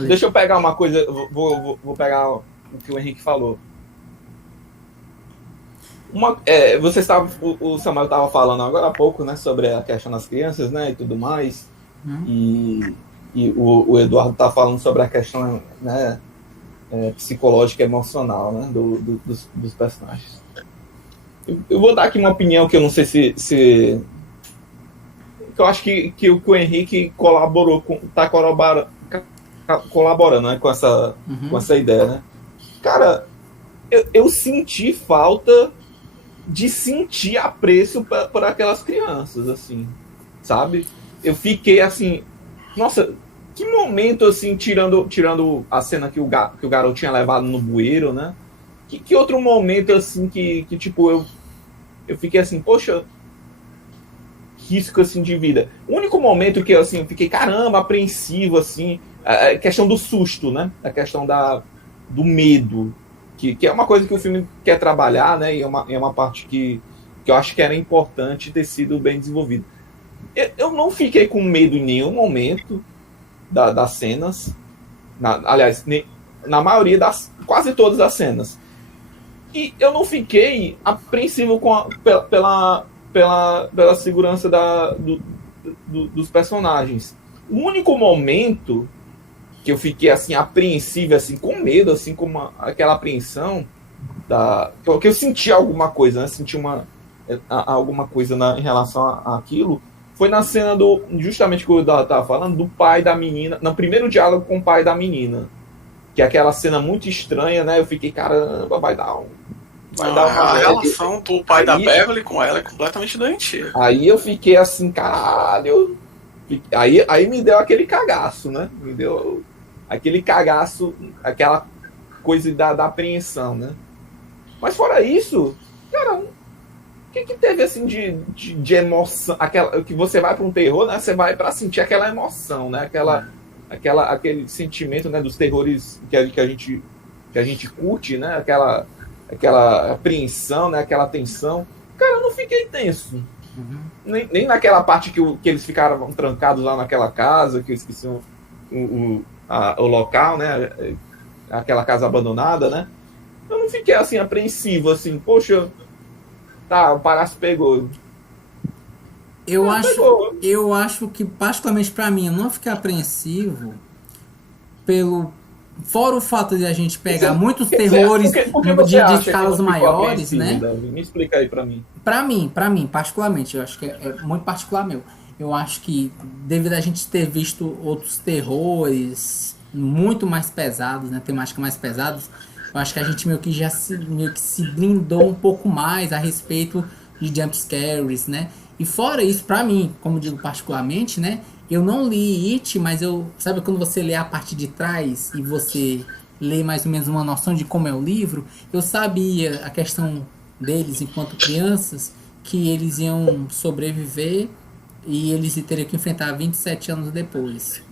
deixa eu pegar uma coisa, vou pegar o que o Henrique falou. Você estava, o Samuel estava falando agora há pouco, né, sobre a questão das crianças, né, e tudo mais, e o Eduardo está falando sobre a questão, né, psicológica e emocional, né, dos personagens. Eu vou dar aqui uma opinião que eu não sei se que eu acho que o Henrique colaborou está colaborando, né, com essa ideia, né. Cara, eu senti falta de sentir apreço por aquelas crianças, assim, sabe? Eu fiquei assim, nossa, que momento, assim, tirando a cena que o garoto tinha levado no bueiro, né? Que outro momento, assim, que tipo, eu fiquei assim, poxa, risco, assim, de vida. O único momento que eu, assim, fiquei, caramba, apreensivo, assim, a questão do susto, né? A questão do medo, que é uma coisa que o filme quer trabalhar, né? E é uma parte que eu acho que era importante ter sido bem desenvolvido. Eu não fiquei com medo em nenhum momento das cenas. Aliás, na maioria quase todas as cenas. E eu não fiquei apreensivo pela segurança dos personagens. O único momento que eu fiquei assim apreensivo, assim, com medo, assim, com aquela apreensão porque eu senti alguma coisa, né? Senti alguma coisa em relação àquilo. Foi na cena justamente que o Eduardo estava falando, do pai da menina, no primeiro diálogo com o pai da menina, que é aquela cena muito estranha, né? Eu fiquei, caramba, vai dar a relação do pai da Beverly com ela é completamente doentia. Aí eu fiquei assim, caralho. Aí me deu aquele cagaço, né? Me deu aquele cagaço, aquela coisa da apreensão, né? Mas fora isso, cara, o que teve assim de emoção? Aquela, que você vai para um terror, né? Você vai para sentir aquela emoção, né? Aquele sentimento, né? Dos terrores que a gente curte, né? Aquela apreensão, né? Aquela tensão. Cara, eu não fiquei tenso. Nem naquela parte que eles ficaram trancados lá naquela casa, que eu esqueci o local, né? Aquela casa abandonada, né? Eu não fiquei assim apreensivo, assim, poxa, tá, o palhaço pegou. Eu acho que, particularmente pra mim, eu não fiquei apreensivo fora o fato de a gente pegar muitos terrores de escalas maiores, né? Davi? Me explica aí pra mim. Pra mim, particularmente, eu acho que é muito particular meu. Eu acho que, devido a gente ter visto outros terrores muito mais pesados, né? Temática mais pesados, eu acho que a gente meio que se blindou um pouco mais a respeito de jumpscares, né? E fora isso, pra mim, como digo particularmente, né? Eu não li It, mas sabe quando você lê a parte de trás e você lê mais ou menos uma noção de como é o livro? Eu sabia a questão deles enquanto crianças, que eles iam sobreviver e eles teriam que enfrentar 27 anos depois.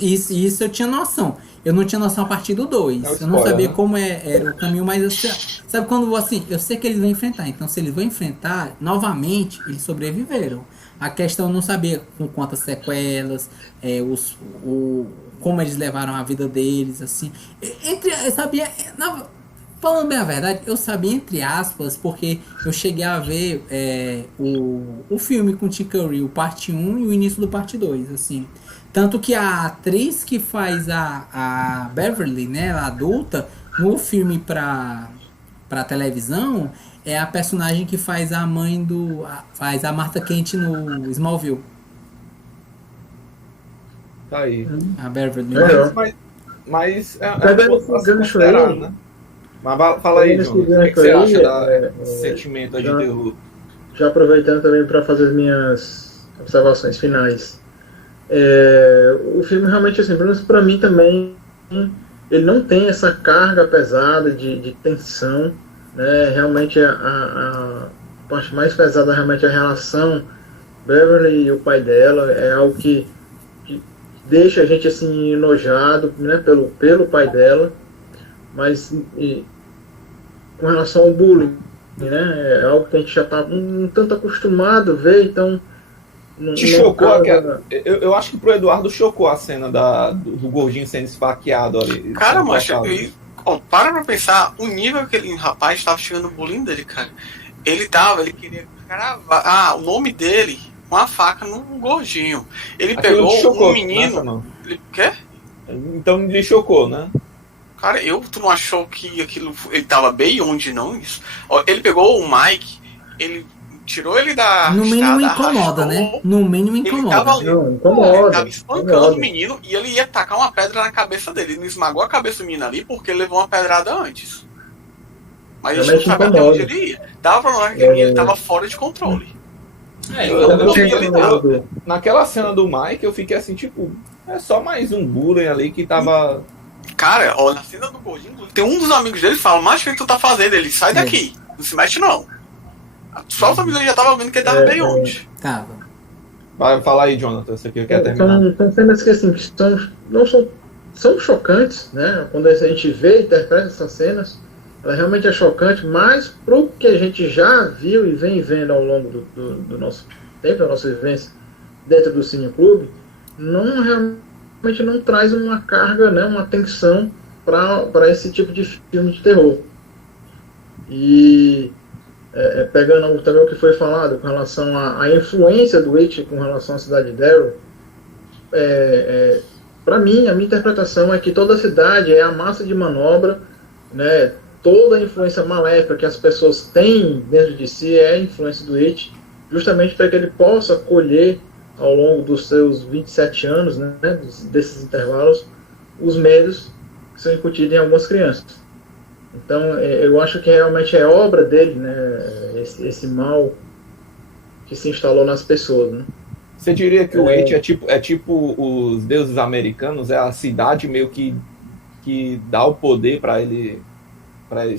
Isso eu tinha noção. Eu não tinha noção a partir do 2. Eu não sabia, né, como era o caminho, mas sabe quando assim, eu sei que eles vão enfrentar. Então, se eles vão enfrentar, novamente, eles sobreviveram. A questão eu não sabia com quantas sequelas, como eles levaram a vida deles, assim. Eu sabia, falando bem a verdade, eu sabia entre aspas, porque eu cheguei a ver o filme com Tim Curry, o parte 1 e o início do parte 2, assim. Tanto que a atriz que faz a Beverly, né, a adulta, no filme pra televisão, é a personagem que faz a mãe faz a Martha Kent no Smallville. Tá aí. A Beverly. Mas né? Mas fala aí, João. O que você acha desse sentimento de terror? Já aproveitando também para fazer as minhas observações finais. O filme realmente, assim, pelo menos para mim também, ele não tem essa carga pesada de tensão, né? Realmente a parte mais pesada realmente é a relação Beverly e o pai dela, é algo que deixa a gente assim enojado, né, pelo pai dela, mas com relação ao bullying, né, é algo que a gente já está um tanto acostumado a ver, então Te chocou aquela. Eu acho que pro Eduardo chocou a cena do gordinho sendo esfaqueado ali. Cara, macho, para pra pensar o nível que aquele rapaz tava chegando no bullying dele, cara. Ele queria gravar o nome dele com a faca no gordinho. Ele Aquilo pegou chocou, um menino. Ele, quê? Então lhe chocou, né? Cara, tu não achou que aquilo. Ele tava bem onde não isso? Ó, ele pegou o Mike, ele tirou ele da. No mínimo estrada, incomoda, arrastou, né? No mínimo incomoda. Ele tava espancando o menino e ele ia tacar uma pedra na cabeça dele. Ele não esmagou a cabeça do menino ali porque ele levou uma pedrada antes. Mas a gente não sabe até onde ele ia. Dava pra notar que ele tava fora de controle. Naquela cena do Mike, eu fiquei assim, tipo, é só mais um bullying ali que tava. Cara, ó, na cena do gordinho, tem um dos amigos dele que fala, mas o que tu tá fazendo? Ele, sai daqui, não se mexe não. Só os amigos dele já tava vendo que ele tava bem onde. Tava. Vai falar aí, Jonathan, você quer terminar. São cenas que assim, são chocantes, né? Quando a gente vê e interpreta essas cenas, ela realmente é chocante, mas pro que a gente já viu e vem vendo ao longo do nosso tempo, da nossa vivência dentro do Cine Clube, realmente não traz uma carga, né, uma tensão para esse tipo de filme de terror. E pegando também o que foi falado com relação à influência do It com relação à cidade de Daryl, para mim, a minha interpretação é que toda a cidade é a massa de manobra, né, toda a influência maléfica que as pessoas têm dentro de si é a influência do It, justamente para que ele possa colher ao longo dos seus 27 anos, né, desses intervalos, os medos que são incutidos em algumas crianças. Então, eu acho que realmente é obra dele, né, esse mal que se instalou nas pessoas, né? Você diria que o It é tipo os deuses americanos, é a cidade meio que dá o poder para ele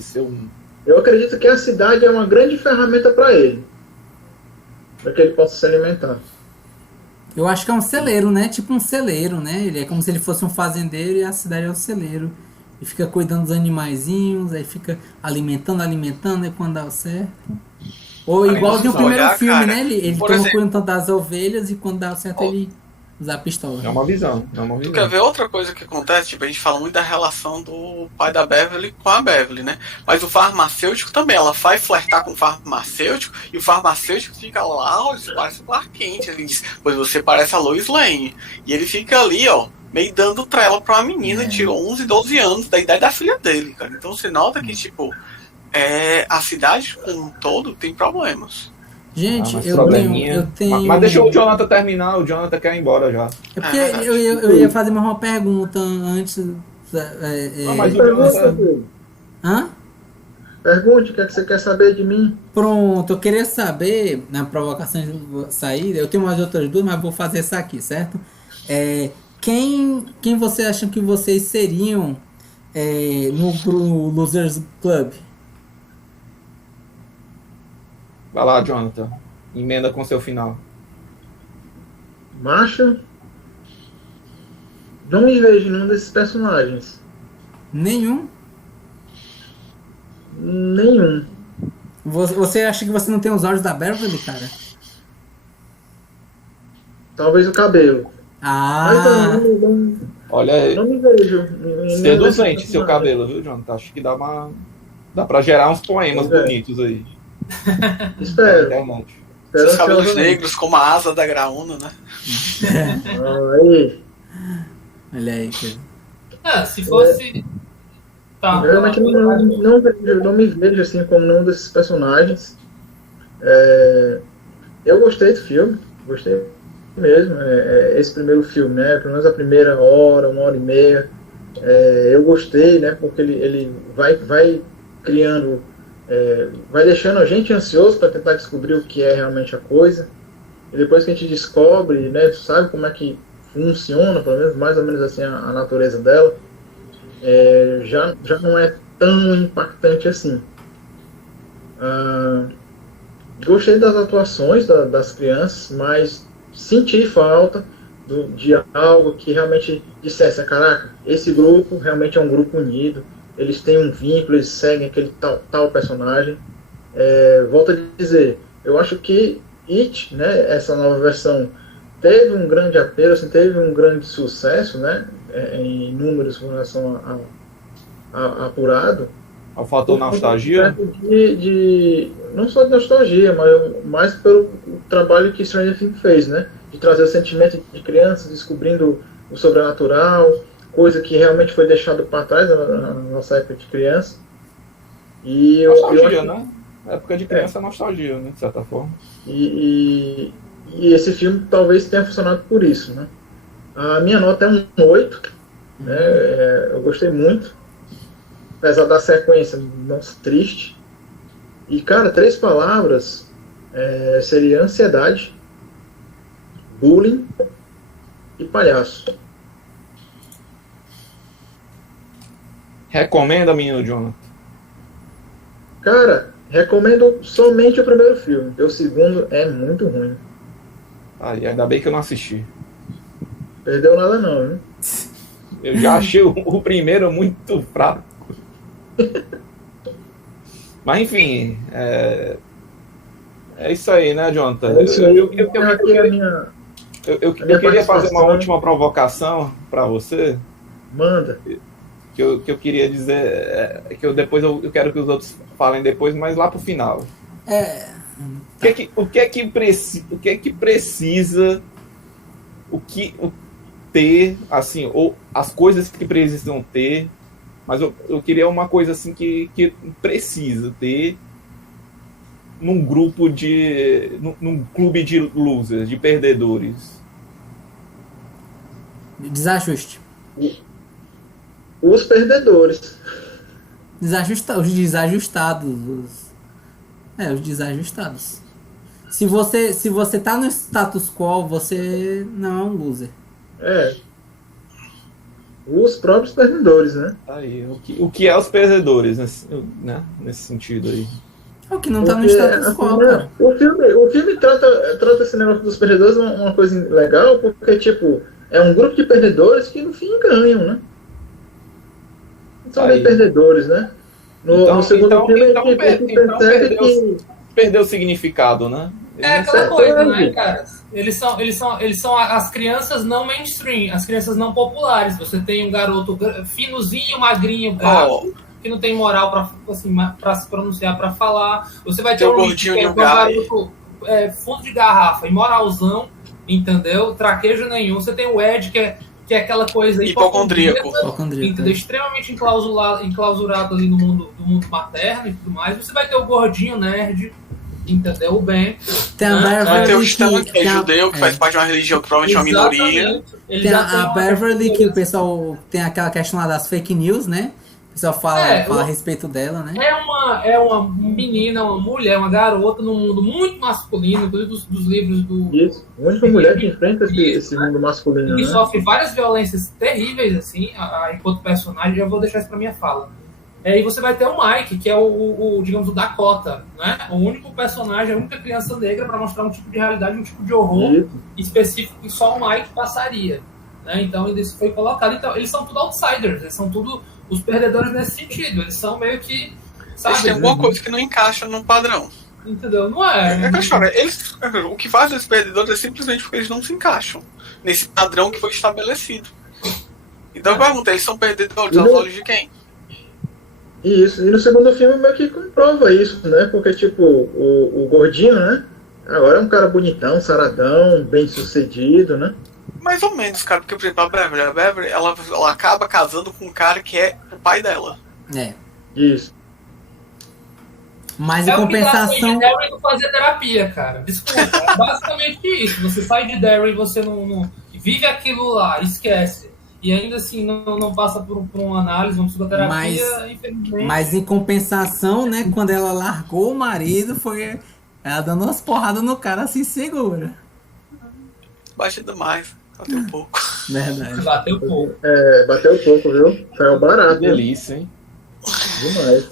ser um... Eu acredito que a cidade é uma grande ferramenta para ele, para que ele possa se alimentar. Eu acho que é um celeiro, né? Tipo um celeiro, né? Ele é como se ele fosse um fazendeiro e a cidade é um celeiro. E fica cuidando dos animaizinhos, aí fica alimentando, e quando dá o certo. Ou igualzinho o primeiro filme, cara, né? Ele toma conta das ovelhas e quando dá o certo ele usa a pistola. É uma visão. Tu quer ver outra coisa que acontece? Tipo, a gente fala muito da relação do pai da Beverly com a Beverly, né? Mas o farmacêutico também, ela vai flertar com o farmacêutico e o farmacêutico fica lá, olha, isso parece o Clark Kent. Ele diz, pois você parece a Lois Lane. E ele fica ali, ó, meio dando trela pra uma menina de 11, 12 anos, da idade da filha dele, cara. Então você nota que, tipo, a cidade como um todo tem problemas. Gente, eu tenho... Mas deixa o Jonathan terminar, o Jonathan quer ir embora já. É porque eu ia fazer mais uma pergunta antes... Não, mas o Jonathan... Hã? Pergunte, o que é que você quer saber de mim? Pronto, eu queria saber, na provocação de saída, eu tenho mais outras duas, mas vou fazer essa aqui, certo? Quem você acha que vocês seriam no Losers Club? Vai lá, Jonathan. Emenda com seu final. Macho, não me vejo nenhum desses personagens. Nenhum? Nenhum. Você acha que você não tem os olhos da Beverly, cara? Talvez o cabelo. Ah! Mas olha aí. Não me vejo. Seduzente seu cabelo, viu, Jonathan? Acho que dá pra gerar uns poemas bonitos aí. Espero. Seus cabelos negros como a asa da graúna, né? Aí. Olha aí, cara. Se fosse... Tá, realmente não me vejo assim como nenhum desses personagens. Eu gostei do filme. Gostei mesmo. Esse primeiro filme, né? Pelo menos a primeira hora, 1h30. Eu gostei, né? Porque ele vai criando... vai deixando a gente ansioso para tentar descobrir o que é realmente a coisa. E depois que a gente descobre, né, sabe como é que funciona, pelo menos mais ou menos assim a natureza dela, já não é tão impactante assim. Gostei das atuações das crianças, mas senti falta de algo que realmente dissesse, caraca, esse grupo realmente é um grupo unido, eles têm um vínculo, eles seguem aquele tal personagem. Volto a dizer, eu acho que It, né, essa nova versão, teve um grande apelo, assim, teve um grande sucesso, né, em números com relação a apurado. O fator nostalgia? Não só de nostalgia, mas mais pelo trabalho que Stranger Things fez, né, de trazer o sentimento de criança descobrindo o sobrenatural, coisa que realmente foi deixada para trás na nossa época de criança. E nostalgia, né? Época de criança é nostalgia, né? De certa forma. E esse filme talvez tenha funcionado por isso, né? A minha nota é um 8, né? Eu gostei muito, apesar da sequência não ser triste. E, cara, 3 palavras seria ansiedade, bullying e palhaço. Recomenda, menino Jonathan? Cara, recomendo somente o primeiro filme. O segundo é muito ruim. Ainda bem que eu não assisti. Perdeu nada não, hein? Eu já achei o primeiro muito fraco. Mas enfim, é isso aí, né, Jonathan? É isso aí. Eu queria fazer uma última provocação para você. Manda. Que eu queria dizer, que depois eu quero que os outros falem depois, mas lá pro final. O que é que precisa ter, assim, ou as coisas que precisam ter, mas eu queria uma coisa assim que precisa ter num grupo num clube de losers, de perdedores. Desajuste. Os perdedores. Os desajustados. Os desajustados. Se você tá no status quo, você não é um loser. Os próprios perdedores, né? Aí, o que é os perdedores, né? Nesse sentido aí. É o que não tá no status quo, cara. O filme trata esse negócio dos perdedores uma coisa legal, porque, tipo, é um grupo de perdedores que no fim ganham, né? São bem perdedores, né? No segundo filme, a gente percebe que perdeu o significado, né? Aquela coisa, né, cara? Eles são as crianças não mainstream, as crianças não populares. Você tem um garoto finozinho, magrinho, gato, que não tem moral pra se pronunciar, pra falar. Você vai ter um gordinho que é um garoto fundo de garrafa, imoralzão, entendeu? Traquejo nenhum. Você tem o Ed, que é aquela coisa hipocondríaco, entendeu? Extremamente enclausurado ali no mundo materno e tudo mais. Você vai ter o gordinho nerd, entendeu? O Ben. Vai ter o Stan, que é judeu, que faz parte de uma religião que provavelmente é uma minoria. Tem a Beverly, que o pessoal tem aquela questão lá das fake news, né? O pessoal fala a respeito dela, né? É uma menina, uma mulher, uma garota num mundo muito masculino, inclusive dos livros do... Isso, a única mulher que enfrenta esse mundo masculino, que né? sofre várias violências terríveis, assim, enquanto personagem. Já vou deixar isso pra minha fala. E você vai ter o Mike, que é digamos, o Dakota, né? O único personagem, a única criança negra para mostrar um tipo de realidade, um tipo de horror específico que só o Mike passaria, né? Então, isso foi colocado. Então, eles são tudo outsiders, eles são tudo os perdedores nesse sentido. Eles são meio que, sabe? Eles têm alguma coisa que não encaixa num padrão. Entendeu? Não é. O que faz os perdedores é simplesmente porque eles não se encaixam nesse padrão que foi estabelecido. Então, eu pergunto, eles são perdedores aos olhos de quem? Isso, e no segundo filme meio que comprova isso, né? Porque, tipo, o gordinho, né? Agora é um cara bonitão, saradão, bem sucedido, né? Mais ou menos, cara, porque, por exemplo, a Beverly, ela acaba casando com um cara que é o pai dela. Isso. Mas em compensação... O que Darren não fazia terapia, cara. Desculpa, é basicamente isso. Você sai de Darren e você não vive aquilo lá, esquece. E ainda assim não passa por uma análise, uma psicoterapia, infelizmente. Mas em compensação, né, quando ela largou o marido, foi ela dando umas porradas no cara assim, segura. Baixa demais, bateu um pouco. Verdade. Bateu pouco. Bateu pouco, viu? Saiu barato. Delícia, hein? Demais.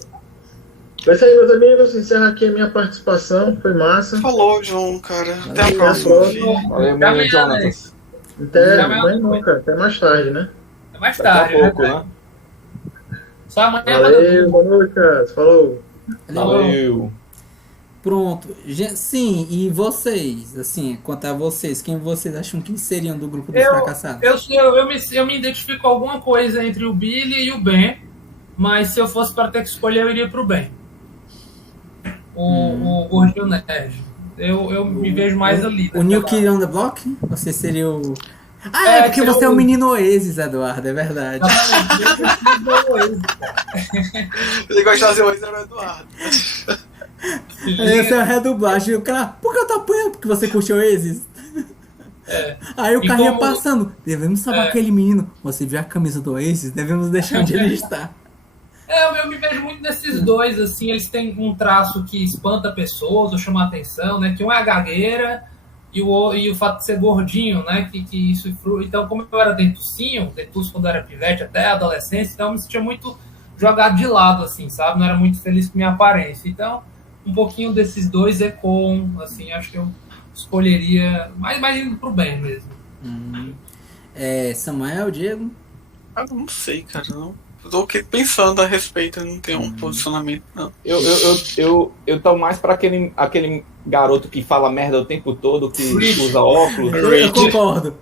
Mas aí, meus amigos, encerra aqui a minha participação, foi massa. Falou, João, cara. Até a próxima. Valeu, menino Jonathan. Até mais tarde, né? Até mais Daqui tarde. a pouco, né? Só amanhã. Valeu, boa noite, cara. Falou. Valeu. Pronto. Sim, e vocês? Assim, quanto a vocês, quem vocês acham que seriam do grupo dos fracassados? Eu me identifico com alguma coisa entre o Billy e o Ben, mas se eu fosse para ter que escolher, eu iria pro Ben. O gordinho nerd. Eu me vejo mais ali. O New Kid on the Block? Você seria o... Ah, porque você é o menino Oasis, Eduardo, é verdade. Ele gosta de fazer o Oasis, era o Eduardo. Essa é a redublagem. O cara, por que eu tô apanhando? Porque você curtiu Oasis? Aí o carrinho passando. Devemos salvar aquele menino. Você viu a camisa do Oasis? Devemos deixar onde ele está. Eu me vejo muito nesses dois, assim, eles têm um traço que espanta pessoas ou chama a atenção, né? Que um é a gagueira e o fato de ser gordinho, né? Que isso influi. Então, como eu era dentuço quando eu era pivete até a adolescência, então eu me sentia muito jogado de lado, assim, sabe? Não era muito feliz com minha aparência. Então, um pouquinho desses dois ecoam, assim, acho que eu escolheria mais indo pro bem mesmo. Samuel, Diego? Eu não sei, cara, não. Eu tô pensando a respeito, eu não tenho um posicionamento, não. Eu tô mais pra aquele garoto que fala merda o tempo todo, que usa óculos.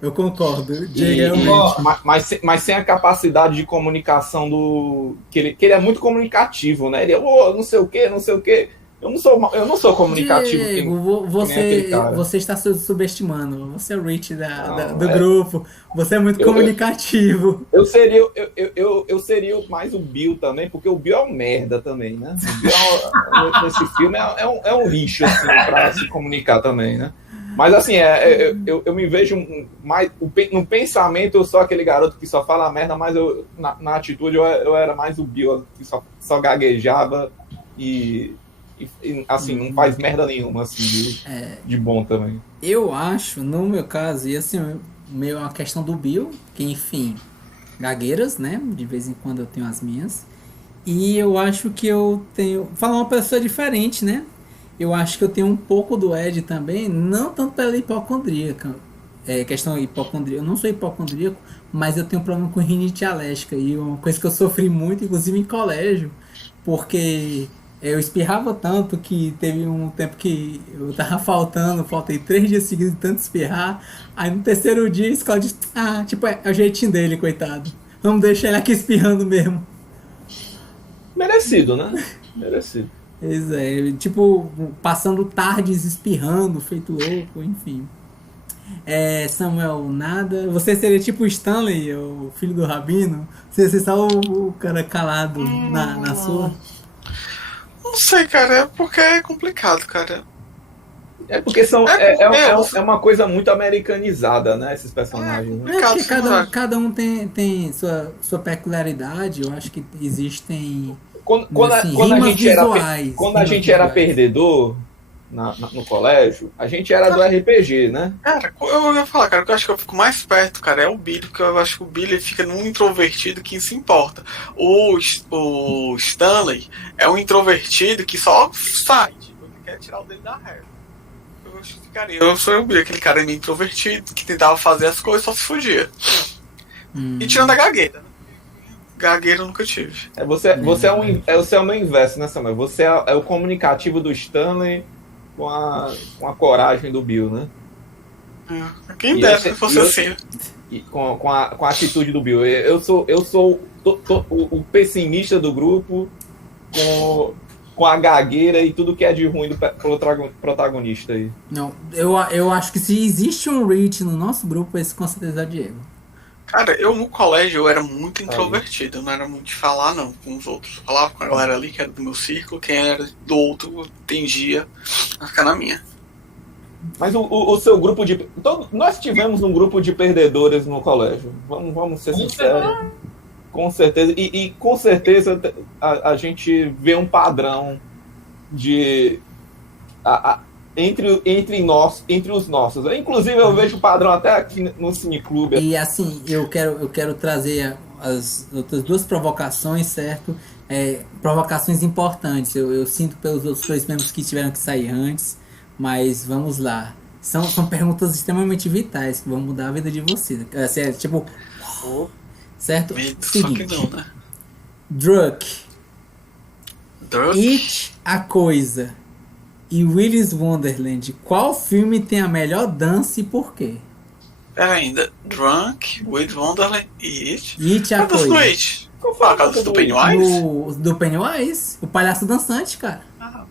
Eu concordo. Diego é o mas sem a capacidade de comunicação que ele é muito comunicativo, né? Ele é não sei o quê. Eu não sou comunicativo. Diego, você está se subestimando. Você é o Rich do grupo. Você é muito comunicativo. Eu seria mais o Bill também, porque o Bill é um merda também, né? O Bill nesse filme é um lixo, assim, pra se comunicar também, né? Mas assim, eu me vejo mais. No pensamento eu sou aquele garoto que só fala merda, mas na atitude eu era mais o Bill, que só gaguejava e assim, não faz merda nenhuma, assim, de bom também. Eu acho, no meu caso, e assim, meio a questão do Bill, que enfim, gagueiras, né? De vez em quando eu tenho as minhas. E eu acho que eu tenho. Falar uma pessoa diferente, né? Eu acho que eu tenho um pouco do Ed também, não tanto pela hipocondríaca. Questão hipocondríaca. Eu não sou hipocondríaco, mas eu tenho um problema com rinite alérgica. E uma coisa que eu sofri muito, inclusive em colégio, porque eu espirrava tanto que teve um tempo que eu tava faltei 3 dias seguidos de tanto espirrar. Aí no terceiro dia a escola disse, é o jeitinho dele, coitado. Vamos deixar ele aqui espirrando mesmo. Merecido, né? Merecido. Pois passando tardes espirrando, feito louco, enfim. Samuel, nada. Você seria tipo o Stanley, o filho do Rabino? Você seria só o cara calado na sua? Não sei, cara, é porque é complicado, cara. É porque é uma coisa muito americanizada, né? Esses personagens. Porque cada um tem sua peculiaridade. Eu acho que existem quando a gente era perdedor no colégio, a gente era do RPG, né? Cara, eu ia falar, cara, o que eu acho que eu fico mais perto, cara, é o Billy, porque eu acho que o Billy fica num introvertido que se importa. O Stanley é um introvertido que só sai, tipo, ele quer tirar o dedo da régua. Eu sou o Billy, aquele cara meio introvertido, que tentava fazer as coisas, só se fugia. E tirando a gagueira, né? Gagueira eu nunca tive. Você é o meu inverso, né, Samuel? Você é o comunicativo do Stanley com a coragem do Bill, né? Quem dera que fosse assim. E com a atitude do Bill. Eu sou o pessimista do grupo com a gagueira e tudo que é de ruim do protagonista aí. Não, eu acho que se existe um Rich no nosso grupo, esse com certeza é o Diego. Cara, no colégio eu era muito introvertido, eu não era muito de falar não com os outros. Eu falava com a galera ali que era do meu círculo, quem era do outro tendia a ficar na minha. Mas o seu grupo de... nós tivemos um grupo de perdedores no colégio, vamos ser sinceros. Com certeza, e com certeza a gente vê um padrão de... Entre os nossos. Inclusive eu vejo o padrão até aqui no Cineclube. E assim, eu quero trazer as outras 2 provocações, certo? Provocações importantes. Eu sinto pelos outros 2 membros que tiveram que sair antes, mas vamos lá. São perguntas extremamente vitais que vão mudar a vida de vocês. Certo? Seguinte, só que não, né? Druk. It a coisa. e Willy's Wonderland, qual filme tem a melhor dança e por quê? Pera ainda. Drunk, With Wonderland e It. It é a Qual das do coisa. It? Qual foi a casa do Pennywise? Do Pennywise, o palhaço dançante, cara. Ah,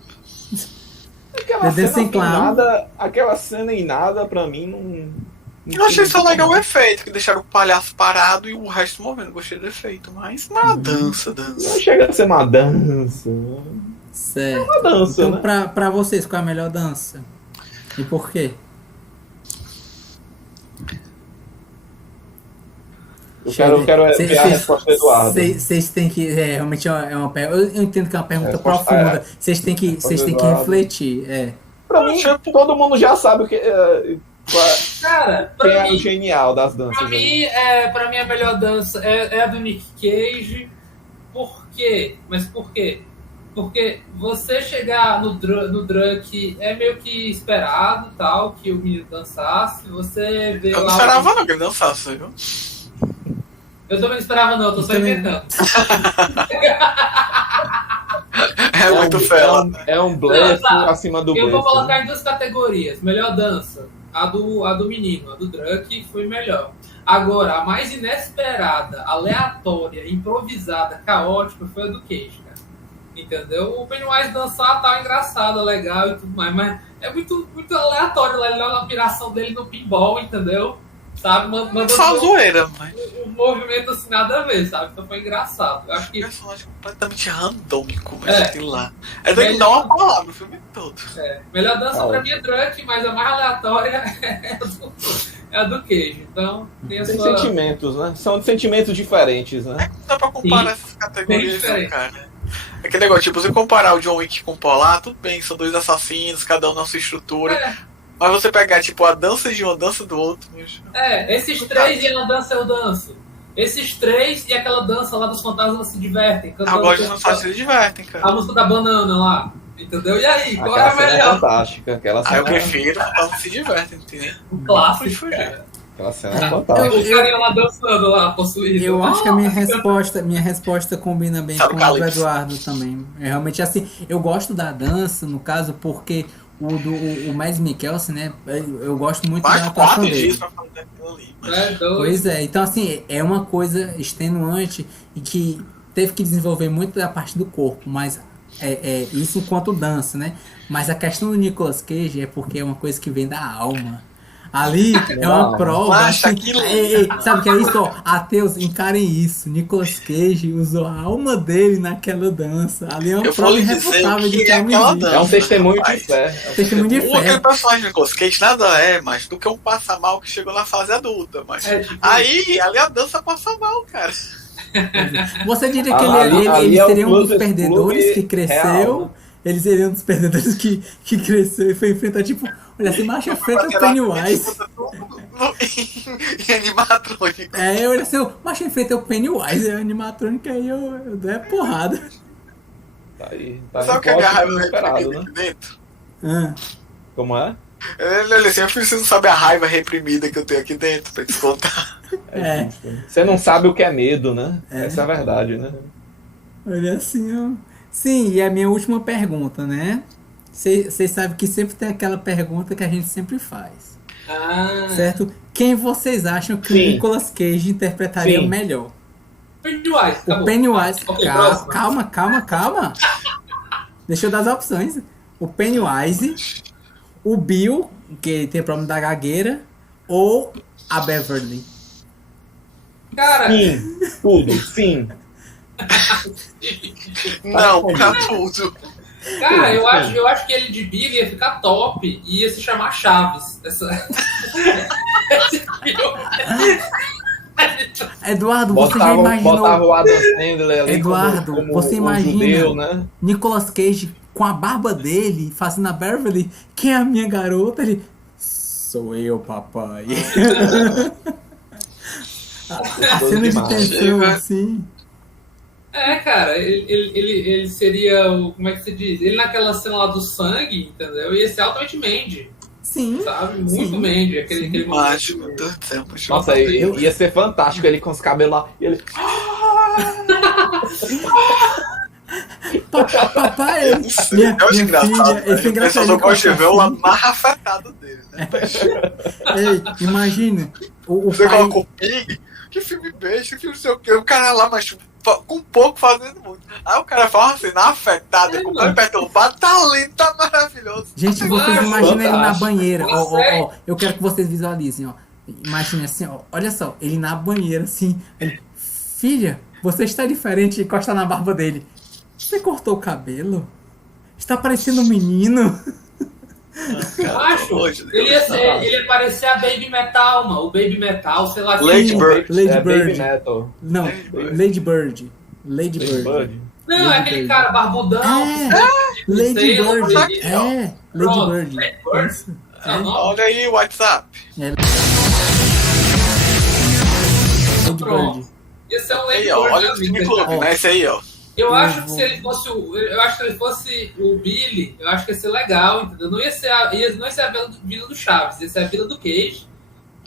Aquela The Dancing cena, Clown. nada, aquela cena em nada, pra mim, não eu achei só tinha legal o como. efeito, que deixaram o palhaço parado e o resto movendo. Gostei do efeito, mas não é uma dança. Não chega a ser uma dança. Certo. Uma dança, Então, né? pra vocês, qual é a melhor dança? E por quê? Eu quero ver a resposta do Eduardo. Vocês têm que. Realmente é uma pergunta. Eu entendo que é uma pergunta Resposta profunda. Vocês têm que Eduardo. refletir. Pra mim, todo mundo já sabe o que, Cara, quem pra é o mim, genial das danças. pra aí. mim a melhor dança é a do Nick Cage. Por quê? Mas por quê? Porque você chegar no drunk é meio que esperado, tal, que o menino dançasse. Você vê eu não lá. esperava não que ele dançasse, viu? Eu também não esperava, não, eu tô só também. inventando. É muito fera. É um blefe Tá. acima do Eu blefe. vou colocar né? em duas categorias. Melhor dança. A do menino, a do drunk foi melhor. Agora, a mais inesperada, aleatória, improvisada, caótica foi a do Cage, cara. Entendeu? O Pennywise dançar tá engraçado, legal e tudo mais, mas é muito, muito aleatório lá, ele olha a piração dele no pinball, entendeu? Sabe? Mandando Só zoeira, mas. um movimento assim, nada a ver, sabe? Então foi engraçado. Eu acho Um que personagem completamente randômico, mas É. tem lá. É tem que dar uma palavra o filme todo. melhor dança Tá pra ótimo. mim é drunk, mas a mais aleatória é a do Cage. Então tem a Tem sua. sentimentos, né? São sentimentos diferentes, né? Não dá pra comparar Sim. essas categorias, Bem diferente. não, cara. Aquele negócio, tipo, você comparar o John Wick com o Polar, tudo bem, são dois assassinos, cada um na sua estrutura. É, Mas você pegar, tipo, a dança de um, a dança do outro. esses três e ela dança, eu danço. Esses três e aquela dança lá dos fantasmas se divertem. Cantando Agora eles não fazem, se divertem, cara. a música da banana lá. Entendeu? E aí, qual é Aquela a cena é melhor? fantástica. Aquela Aí cena, eu prefiro fantasma se divertem, entendeu? Um clássico, Foi, cara. aquela cena é O fantástica. carinha lá dançando lá, possuído. Eu acho que a minha resposta combina bem Sabe com o a do Calypso. Eduardo também. É realmente assim, eu gosto da dança, no caso, porque o Mads Mikkelsen, né? Eu gosto muito da Mais atuação 4 dele. dias pra fazer aquilo ali. Mas... É doido. Pois é, então assim, é uma coisa extenuante e que teve que desenvolver muito da parte do corpo, mas isso enquanto dança, né? Mas a questão do Nicolas Cage é porque é uma coisa que vem da alma. Ali é uma Uau. prova. Macho, Assim, aquilo- sabe o que é isso? Ó, ateus, encarem isso. Nicolas Cage usou a alma dele naquela dança. Ali é uma Eu prova vou lhe dizer irrefutável o que de que é é um aquela existe. dança. É um testemunho de Rapaz. fé. Testemunho de Aquele fé. personagem de Nicolas Cage nada é mais do que um passa-mal que chegou na fase adulta. Mas Tipo, aí, ali a dança passa mal, cara. Você diria que Ali ele é o seria um dos Clube perdedores que cresceu? real, Ele seria um dos perdedores que cresceu e foi enfrentar, tipo, olha, assim, macho frente ao Pennywise. Em animatrônico. Olha assim, macho frente ao Pennywise, é animatrônica aí eu dou porrada. Tá aí. Tá Sabe o que é em a pote raiva inesperado, reprimida né? aqui dentro? Ah, Como é? Ele assim, eu preciso saber a raiva reprimida que eu tenho aqui dentro pra te contar. É. difícil. Você não sabe o que é medo, né? É. Essa é a verdade, né? olha assim, ó. Sim, e a minha última pergunta, né? Vocês sabem que sempre tem aquela pergunta que a gente sempre faz, certo? Quem vocês acham que o Sim. Nicolas Cage interpretaria Sim. melhor? Pennywise, O acabou. Pennywise. Ok, próximo. Calma. Deixa eu dar as opções. O Pennywise, o Bill, que tem problema da gagueira, ou a Beverly. Cara, Sim, tudo, sim. Não, pra tudo. cara, eu acho que ele de Billy ia ficar top e ia se chamar Chaves. Esse filme. Eduardo, você já Botava imaginou o Adam Sandler ali Eduardo, como você o imagina? judeu, né? Nicolas Cage com a barba dele fazendo a Beverly? Quem é a minha garota? Ele... Sou eu, papai. a cena de demais. tensão, assim... Cara, ele seria o. Como é que se diz? Ele naquela cena lá do sangue, entendeu? Ia ser altamente Mandy, Sim. sabe? Muito Sim. Mandy. Aquele Macho, momento. meu Deus do céu. Macho. Nossa, ia ser fantástico ele com os cabelos lá. E ele. Papai, Eu não sei, minha eu acho filha, engraçado. esse O pessoal só gosta de ver o lado mais afetado dele, né? Ei, imagina, o Você pai... coloca o Pig, que filme besta, que não sei o que, o cara lá, mas com pouco fazendo muito. Aí o cara fala assim, na afetada, com o cara perturbado, tá lindo, tá maravilhoso. Gente, vocês acho imaginam ele na fantástico. banheira. Ó, Você- ó, ó, eu quero que vocês visualizem, ó. Imagine assim, ó. Olha só, ele na banheira, assim. Ele, filha, você está diferente, e encosta na barba dele. Você cortou o cabelo? Está parecendo um menino. Eu acho. Hoje, Ele ia parecer a Baby Metal, mano. O Baby Metal, sei lá. Lady quem- Bird. Lady é Bird. Baby Metal. Não, Lady Bird. Lady Lady Bird. Bird. Não, é Lady aquele Bird. cara barbudão. Lady Taylor, Bird. Lady- É, Lady Pronto, Bird. Lady Bird. Isso. É o nome? Olha aí o WhatsApp. Lady Pronto. Bird. Esse é o Lady Aí, ó, Bird. olha o também, Cine tá ligado? Clube, né? Esse aí, ó. Eu acho que se ele fosse eu acho que se ele fosse o Billy, eu acho que ia ser legal, entendeu? Não ia ser não ia ser a vida do Chaves, ia ser a vida do Cage,